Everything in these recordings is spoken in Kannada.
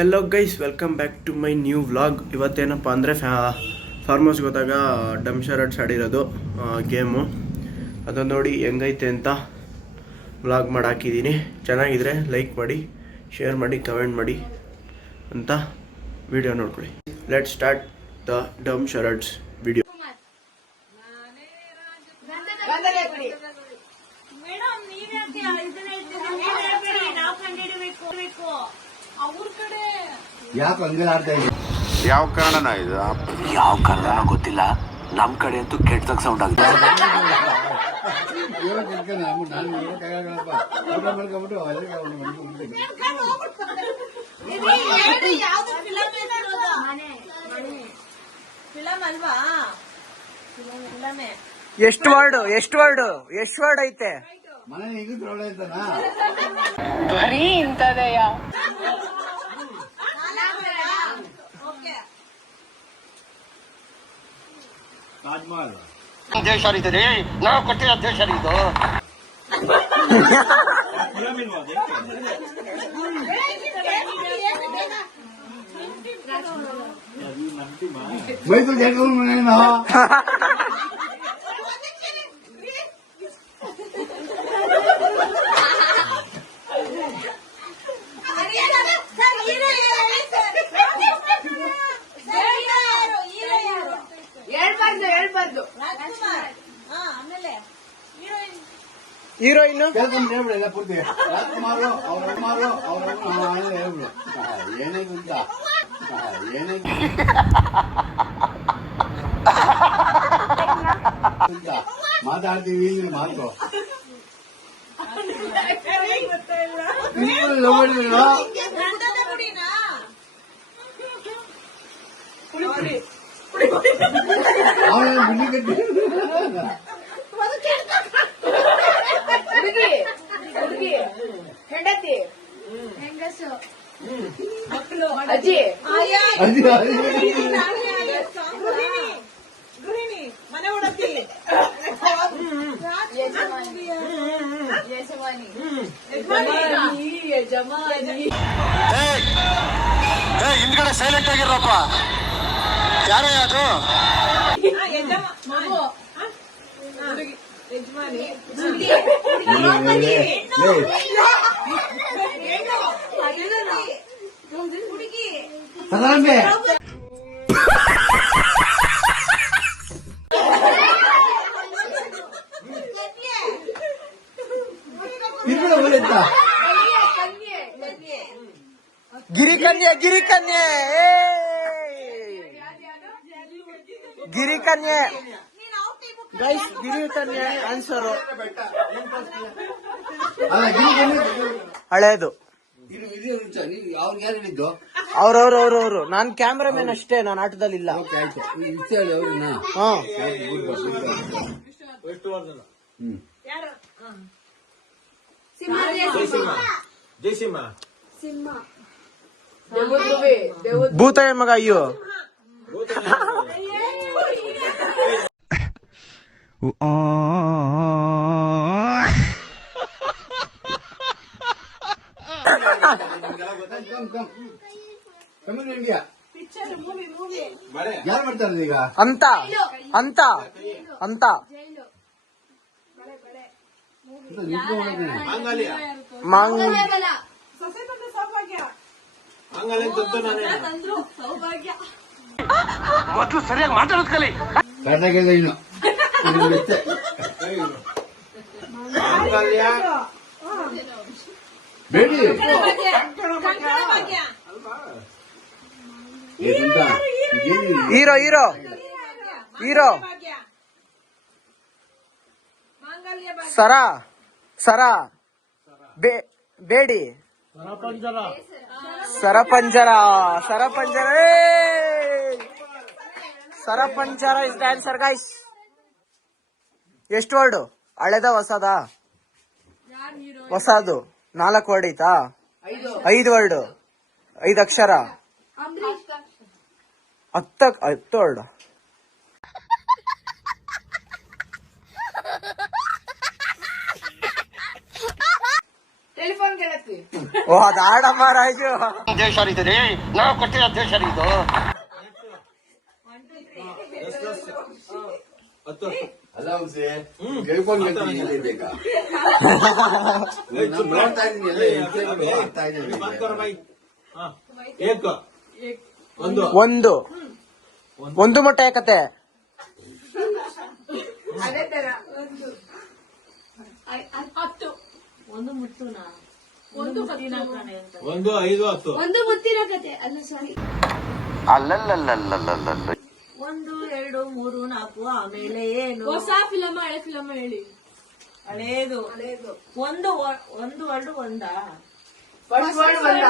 Yellow guys, welcome back to my new vlog. ಇವತ್ತೇನಪ್ಪ ಅಂದರೆ ಫಾರ್ಮ್ ಹೌಸ್ಗೆ ಹೋದಾಗ ಡಮ್ ಶರಟ್ಸ್ ಆಡಿರೋದು ಗೇಮು. ಅದನ್ನು ನೋಡಿ ಹೆಂಗೈತೆ ಅಂತ ವ್ಲಾಗ್ ಮಾಡಿ ಹಾಕಿದ್ದೀನಿ. ಚೆನ್ನಾಗಿದ್ರೆ ಲೈಕ್ ಮಾಡಿ, ಶೇರ್ ಮಾಡಿ, ಕಮೆಂಟ್ ಮಾಡಿ ಅಂತ ವಿಡಿಯೋ ನೋಡ್ಕೊಳ್ಳಿ. ಲೆಟ್ ಸ್ಟಾರ್ಟ್ ದ ಡಮ್ ಶರಟ್ಸ್ ವಿಡಿಯೋ. ಯಾವ ಕಾರಣನ ಇದು? ಯಾವ ಕಾರಣ ಗೊತ್ತಿಲ್ಲ. ನಮ್ ಕಡೆ ಅಂತೂ ಕೆಟ್ಟದಾಗ ಸೌಂಡ್ ಆಗುತ್ತೆ. ಎಷ್ಟು ವರ್ಡ್ ಐತೆ? ಬರೀ ಇಂತದೆಯ. ದೇಶ ಇದೆ, ನಾವು ಕೊಟ್ಟಿರೋ ದೇಶ ಇದು. ಹೀರೋಯಿನ್ ಪೂರ್ತಿ ರಾಜ್ಕುಮಾರ್ ಏನೇನು ಮಾತಾಡ್ತೀವಿ ಮಾತು ಹೆಂಡತಿ ಹೆಂಗಸು ಮಕ್ಕಳು ಅಜ್ಜಿ ಗೃಹಿಣಿ ಮನೆ ಉಡತಿ ಯಜಮಾನಿ. ಹಿಂದ್ಗಡೆ ಸೈಲೆಂಟ್ ಆಗಿರಪ್ಪ. ಯಾರೇ ಅದು? ಯಜಮಾನಿ ಗಿರಿಕನ್ಯೆ ಗೈಸ್, ಗಿರಿಕನ್ಯೆ ಆನ್ಸರು. ಹಳೇದು. ಅವ್ರವ್ರು ನಾನ್ ಕ್ಯಾಮ್ರಾಮನ್ ಅಷ್ಟೇ, ನಾನು ಆಟದಲ್ಲಿ ಇಲ್ಲ. ಭೂತಾಯ ಮಗ. ಅಯ್ಯೋ ಯಾರು ಮಾಡ್ತಾರೆ ಈಗ? ಅಂತ ಅಂತ ಅಂತ ಮೊದಲು ಸರಿಯಾಗಿ ಮಾತಾಡೋದ್ ಕಲಿ. ಇನ್ನು ಬೇಡಿ ಹೀರೋ ಹೀರೋ ಹೀರೋ ಸರಾ ಸರಾ ಬೇಡಿ ಸರಪಂಜರ ಸರಪಂಜರ ಇಸ್ ದ ಆನ್ಸರ್ ಗೈಸ್. ಎಷ್ಟು ವರ್ಡ್? ಹಳೆದ ಹೊಸದಾ? ಹೊಸದು. 4 ವರ್ಡ್ ಐತಾ? 5 ವರ್ಡ್, 5 ಅಕ್ಷರ, 10 ವರ್ಡ್. ಟೆಲಿಫೋನ್ ಕೇಳತ್ತಿ ಓ ಅದಾಡಮ್ಮ ರಾಜು. ದೇಶ ರೀ ನಾವು ಕೊಟ್ಟಿರೋ ದೇಶ ರೀ ಇದು. ಅಲ್ಲ ಹುಸಿ ಕೇಳ್ಕೊಂಡು ಬೇಕಾ ನೋಡ್ತಾ ಇದೀನಿ ಎಲ್ಲ ಆಗ್ತಾ ಇದ್ದೀನಿ. ಒಂದು ಮೊಟ್ಟೆ ಕತೆ. ಅದೇ ತರ 10 ಒಂದು ಮುತ್ತುನ ಒಂದು 14 1 5 10 ಒಂದು ಮುತ್ತಿನ ಕತೆ ಅಲ್ಲ ಸಾರಿ ಅಲ್ಲಲ್ಲಲ್ಲಲ್ಲಲ್ಲಲ್ಲ 1 2 3 4 ಆಮೇಲೆ ಏನು ಹೊಸ ಫಿಲಮ್ ಹಳೆ ಫಿಲಮ್ ಹೇಳಿ. ಹಳೇದು ಒಂದು ವರ್ಡ್ ಒಂದಾ ಫಸ್ಟ್ ವರ್ಡ್ ಬಂದ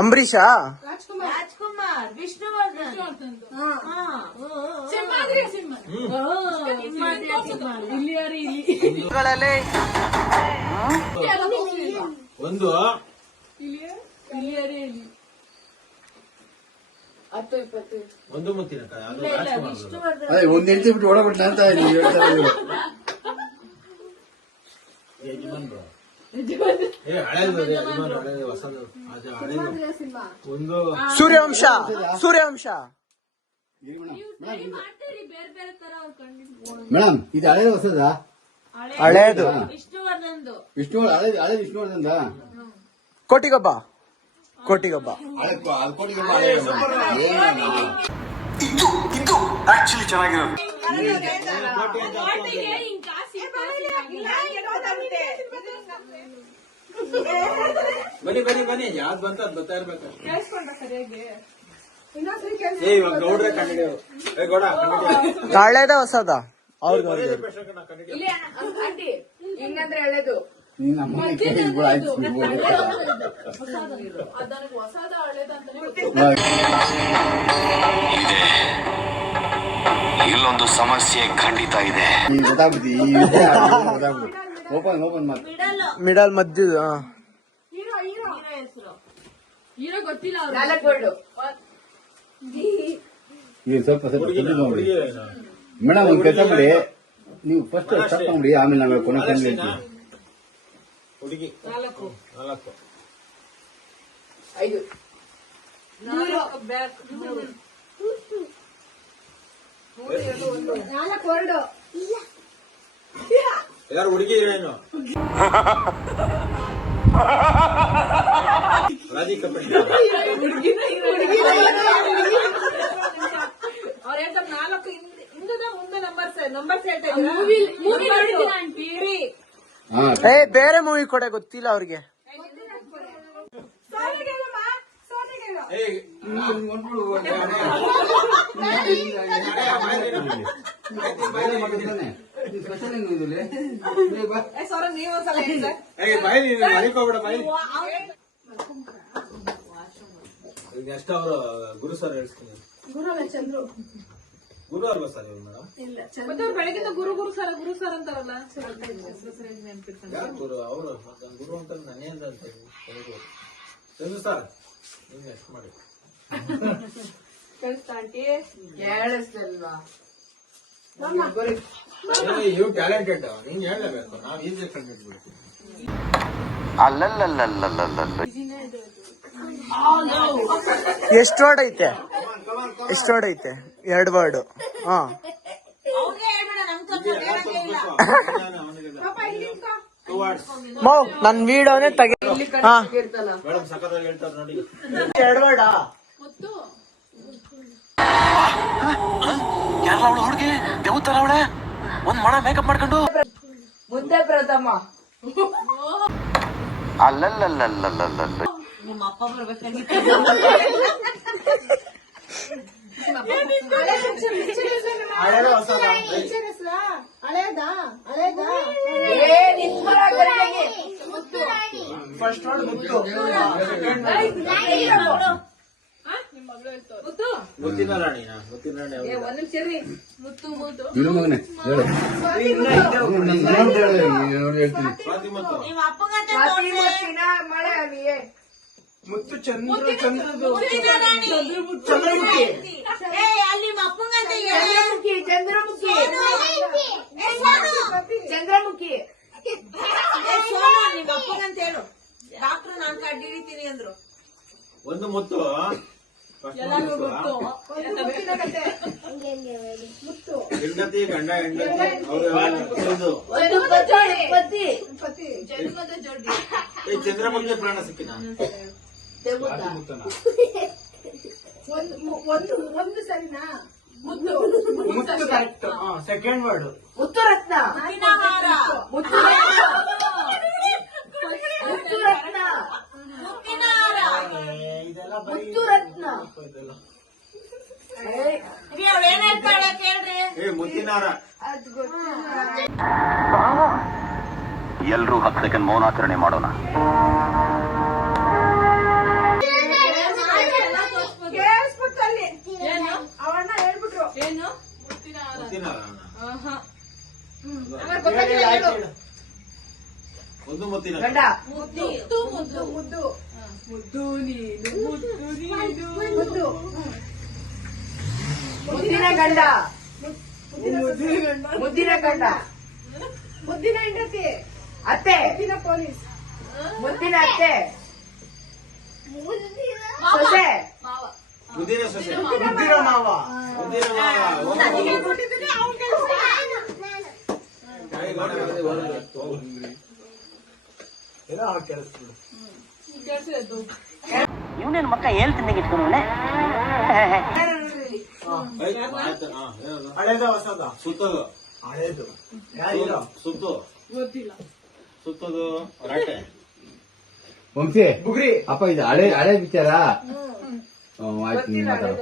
ಅಂಬರೀಷ. ರಾಜ್ಕುಮಾರ್ ವಿಷ್ಣುವರ್ಧನ್ ಸಿಂಹಾದ್ರಿ ಸಿಂಹ ಇಲ್ಲಿಯಾರಿ ಇಲ್ಲಿ ಒಂದು ಇಲ್ಲಿಯಾರಿ ಇಲ್ಲಿ 10 20 ಒಂದು ಮುತ್ತಿನ ಕಾಯಿ ಅದು ರಾಜ್ಕುಮಾರ್ ವಿಷ್ಣುವರ್ಧನ್ ಅದೇ ಒಂದ್ ಹೆಂಡತಿ ಬಿಟ್ಟು ಓಡಬಿಟ್ಟು ಅಂತ ಹೇಳ್ತಾ ಇದ್ರು. ಯಜಮಾನ್ರು ಹಳೇದು ಹಳೇದು ಹೊಸದು ಅದು ಹಳೇದು ಒಂದು ಸೂರ್ಯವಂಶ. ಸೂರ್ಯವಂಶ ಬೇರೆ ಬೇರೆ ತರ ಅವ್ರು ಕಂಡಿದ್ದು ಮೇಡಮ್ ಇದು ಹಳೇದು ಹೊಸದಾ? ಹಳೇದು. ವಿಷ್ಣುವರ್ಧನ್ದು ವಿಷ್ಣು ಹಳೇದು ಹಳೇದು ವಿಷ್ಣುವರ್ಧನ್ದ ಕೋಟಿಗೊಬ್ಬ. ಕೋಟಿಗೊಬ್ಬ ಇದು ಆಕ್ಚುಲಿ ಚೆನ್ನಾಗಿರೋದು. ಬನ್ನಿ ಯಾವ್ದು ಬಂತ ಅದ್ ಬರ್ತಾ ಇರ್ಬೇಕು. ಇವಾಗ ಗೌಡ್ರೆ ಕಂಡಿಡಿಯೋರು. ಗೌಡ ಕಂಡಿಡಿಯೋರು. ಹಳೇದ ಹೊಸದ ಅವ್ರಿಗೆ ಇಲ್ಲಿ ಆಂಟಿ ಹಿಂಗಂದ್ರೆ ಹೇಳೋದು ನೀನ್ ನಮ್ಮ ಆಯ್ತು ಅದನಿಗೆ ಹೊಸದ ಹಳೇದ ಅಂತಾನೆ ಇಲ್ಲೊಂದು ಸಮಸ್ಯೆ ಖಂಡಿತ ಇದೆ. ಗೊತ್ತಾಗ್ಬಿಟ್ಟಿ ಓಪನ್ ಮಾಡಿ ಮಿಡಲ್ ಮಧ್ಯ. ಹೀರೋ ಗೊತ್ತಿಲ್ಲ ಅವ್ರು 4 ವರ್ಡ್ ಈಗ ಸ್ವಲ್ಪ ಮೇಡಮ್ ಒಂದು ಕೆಲಸ ಮಾಡಿ, ನೀವು ಫಸ್ಟ್ ಸ್ಟಾಪ್ ಮಾಡಿ, ಆಮೇಲೆ ನಾವೇ ಕೊನೆ ಹೇಳ್ತೀವಿ. ಹುಡುಗಿ 4 5 ಬ್ಯಾಕ್ 4 ವರ್ಡ್ ಯಾರು ಹುಡುಗಿ ಏನು ರಾಧಿಕಾ ಪಂಡಿತ್ ಅವ್ರು ಹೇಳ್ತಾರೆ 4 ಹಿಂದದ ಮುಂದೆ ನಂಬರ್ಸ್ ಹೇಳ್ತಾ ಇದ್ದೀರಾ? ಮೂವಿ ನೋಡಿದ್ದೀರಾ ಆಂಟಿ? ಏ ಬೇರೆ ಮೂವಿ ಕೊಡೆ ಗೊತ್ತಿಲ್ಲ ಅವ್ರಿಗೆ. ಸರ್ ನೀವು ಒಂದ್ಸಲ ಹೇಳಿ ಸರ್. ನೆಕ್ಸ್ಟ್ ಅವರು ಗುರು ಸರ್ ಹೇಳ್ತೀನಿ. ಗುರು ಅಲ್ವಾ ಸರ್ ಇವ್ರು ಮೇಡಮ್? ಮತ್ತೆ ಅವ್ರು ಬೆಳಗಿಂದ ಗುರು ಸರ್ ಅಂತಾರಲ್ಲ. ಯಾರು ಗುರು? ಅವರು ಗುರು ಅಂತ ನಾನೇ ಅಂತ ಚಂದ್ರು ಸರ್ ನೀವು ಎಷ್ಟು ಮಾಡಿ ಕೇಳಿಸ್ತಾ ಆಂಟಿ? ಕೇಳಿಸ್ತಿಲ್ವಾ? ಇವ್ ಟ್ಯಾಲೆಂಟೆಡ್, ನೀನ್ ಹೇಳಲೇಬೇಕು. ನಾವು ಈಸಿ ಕಂಡಿಡ್ಬಿಡ್ತೀವಿ. ಅಲ್ಲಲ್ಲಲ್ಲಲ್ಲಲ್ಲಲ್ಲ ಎಷ್ಟು ವರ್ಡ್ ಐತೆ? 2 ವರ್ಡ್. ಹಾ ಮೌ ನನ್ ವಿಡಿಯೋನೇ ತೆಗಿ. ಹಾ ಮೇಡಮ್ ಸಕತ್ತಾಗಿ ಹೇಳ್ತಾರೆ ನೋಡಿ. 2 ವರ್ಡಾ? ಯಾರ ಅವಳು ಹುಡುಗಿ ದೇವತರ ಅವಳೆ ಒಂದ್ ಮಣ ಮೇಕಪ್ ಮಾಡ್ಕೊಂಡು ಮುದ್ದೆ ಪ್ರಥಮ ಅಲ್ಲಲ್ಲಲ್ಲಲ್ಲಲ್ಲಲ್ಲ ನಿಮ್ಮ ಅಪ್ಪ ಬರ್ಬೇಕಾಗಿತ್ತು. ಫಸ್ಟ್ ವರ್ಡ್ ಮುತ್ತು. ಮುತ್ತಿನ ರಾಣಿನಾ? ಮುತ್ತಿನ ರಾಣಿ ಅವ್ರು. ಒಂದ್ ನಿಮಿಷ ಇರ್ರಿ. ಮುತ್ತು ಇನ್ನು ಮಗನೇ ಹೇಳು. ಹೇಳ್ತೀನಿ. ಸ್ವಾತಿ ಮತ್ತು ನಿಮ್ಮ ಅಪ್ಪಗಂತ ಮಳೆ ಅಲ್ಲಿಯೇ ಮುತ್ತು ಚಂದ್ರದು. ಚಂದ್ರಮುಖಿ. ಅಲ್ಲಿ ನಿಮ್ಮ ಅಪ್ಪಗಂತ ಚಂದ್ರಮುಖಿ ನಿಮ್ಮ ಅಪ್ಪಗಂತ ಹೇಳು. ಡಾಕ್ಟರ್ ನಾನ್ ಕಡ್ಡಿ ಹಿಡಿತೀನಿ ಅಂದ್ರು. ಒಂದು ಮುತ್ತು ಎಲ್ಲಾನು ಗೊತ್ತು ಹೆಂಡತಿ ಗಂಡ ಹೆಂಡತಿ ಅವರು ಪತಿ ಜನ್ಮದ ಜೋಡಿ ಚಂದ್ರಮುಖಿ ಪ್ರಾಣ ಸಿಕ್ಕಿನ ಒಂದು ಸರಿನಾ ಮುದ್ದು ಕರೆಕ್ಟ್ ಸೆಕೆಂಡ್ ವರ್ಡ್ ಮುತ್ತು ರತ್ನ. ಮುತ್ತಿನ ಹಾರ. ಮುತ್ತು ರತ್ನ. ಮುತ್ತಿನ ಹಾರ. ಮುತ್ತು ರತ್ನ. ಅವಳು ಏನ್ ಹೇಳ್ತಾಳೆ ಕೇಳ್ರಿ. ಮುತ್ತಿನಾರ ಎಲ್ರೂ 10 ಸೆಕೆಂಡ್ ಮೌನಾಚರಣೆ ಮಾಡೋಣ. ಕೇಳಿಸ್ಬಿಟ್ಟಲ್ಲಿ ಅವಣ್ಣ ಹೇಳ್ಬಿಟ್ರು ಏನು ಮುತ್ತಿನಾರ ಒಂದು ಮುತ್ತಿನ ಗಂಡ. ಮುದ್ದು ಮುದ್ದು ಮುದ್ದು ಮುದ್ದು ನೀನು ಮುದ್ದು ನೀನು ಮುದ್ದು ಮುದ್ದಿನ ಗಂಡ. ಮುದ್ದಿನ ಮುದ್ದಿನ ಗಂಡ. ಮುದ್ದಿನ ಹೆಂಡತಿ ಅತ್ತೆ. ಮುದ್ದಿನ ಪೊಲೀಸ್ ಮುದ್ದಿನ ಅತ್ತೆ. ಸೊಸೆ. ಮುದ್ದಿನ ಸೊಸೆ ಮುದ್ದಿನ ಮಾವ ಮುದ್ದಿನ ಮಾವ ನನಗೆ ಕೊಟ್ಟಿದ್ದೀನಿ ಅವ್ನ್ ಕೆಲ್ಸ. ಏನೋ ಕೆಲಸ ಕೆಲ್ಸದ್ದು ಇವನೇನು ಮಕ್ಕ ಹೇಳ್ತಿದ್ದಂಗೆ ಇಟ್ಕೊಂಡವನೆ. ಹಳೇದ ಹೊಸದ ಸುತ್ತದು ಹಳೇದು ಯಾರಿಲ್ಲ ಸುತ್ತು ಗೊತ್ತಿಲ್ಲ ಸುತ್ತದು ರಾಟೆ ವಂಶಿ ಬುಗ್ರಿ ಅಪ್ಪ ಇದು ಹಳೆ ಹಳೆ ವಿಚಾರ. ಆಯ್ತು ನೀನ್ ಮಾತಾಡು.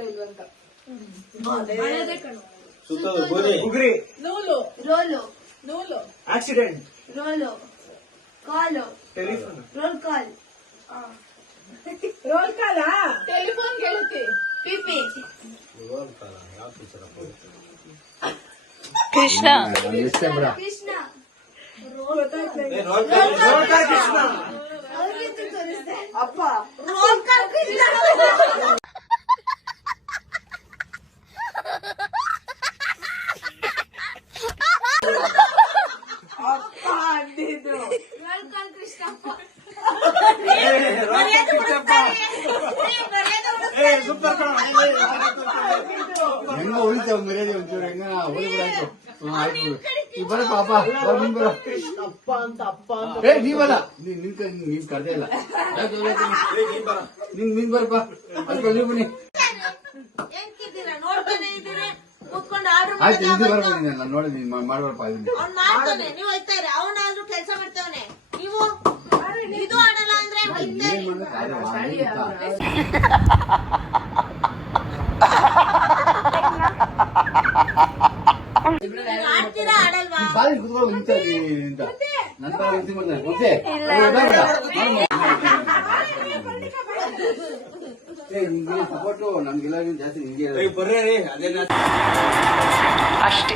ಹಳೇದೇ ಕಣು ಸುತ್ತದು ಗೋರಿ ಬುಗ್ರಿ ನೂಲು ರೋಲು. ನೂಲು ಆಕ್ಸಿಡೆಂಟ್ ರೋಲು. ಕಾಲು. Telephone roll call. Roll call telephone ಗೆಳತಿ ಪಿಪಿ. ಕೃಷ್ಣ ಇಷ್ಟೇ ಬಿಡ. ಕೃಷ್ಣ. ಅಪ್ಪ ರೋಲ್ ಕಾಲ್ ಕೃಷ್ಣ. ಅಪ್ಪ ಅಂದಿದ್ದು ರೋಲ್ ಕಾಲ್ ಕೃಷ್ಣಪ್ಪ. ಹೆಂಗ ಉಳಿತಾವ ಮರ್ಯಾದೆ ಒಂಚೂರು ಹೆಂಗ ಉಳಿಬಿಡಾಯ್ತು. ಆಯ್ತು ಈ ಬರ ಪಾಪ ನಿನ್ ಬರ. ಅಪ್ಪ ಅಂತ ಅಪ್ಪ ಅಂತ ಏ ನೀವಲ್ಲ ನೀನ್ ಕರ್ದೇ ಇಲ್ಲ. ನೀನ್ ಬರಪ್ಪ ಅದಕ್ಕೆ ನೀವು ಬನ್ನಿ. ಹೆಂಗಿದ್ದೀರಾ ನೋಡ್ತಾನೆ ಇದ್ದೀರಿ ಕೂತ್ಕೊಂಡು ಆರ್ಡರ್ ಆಯ್ತು ಹಿಂದಿ ಬರ್ಬೋದು. ನಾನು ನೋಡಿ ನೀನ್ ಮಾಡ್ಬಾರಪ್ಪ ಇದನ್ನ. ಅವ್ನ್ ಮಾಡ್ತಾನೆ ನೀವ್ ಹೋಯ್ತಾರೆ. ಅವನಾದ್ರೂ ಕೆಲಸ ಮಾಡ್ತಾವನೆ. ನೀವು ಇದು ಆಡಲ್ಲ ಅಂದ್ರೆ ಏನ್ ಮಾಡ್ಬೇಕು ಅದೇ ಮಾಡಿ ಆಡ್ತೀರಾ ಆಡಲ್ವಾ? ಬಾರಿ ಕುತ್ಕೊಂಡು ನಿಂತಾಗಿ ಅಂತ ನಂತರ ನಿಂತು ಮಾಡ್ತಾನೆ. ಮತ್ತೆ ನಿಮ್ಗೆ ಸಪೋರ್ಟು ನಮ್ಗೆಲ್ಲ ಜಾಸ್ತಿ ನಿಮ್ಗೆ ಬರ್ರಿ ಅದೇನ ಅಷ್ಟೇ.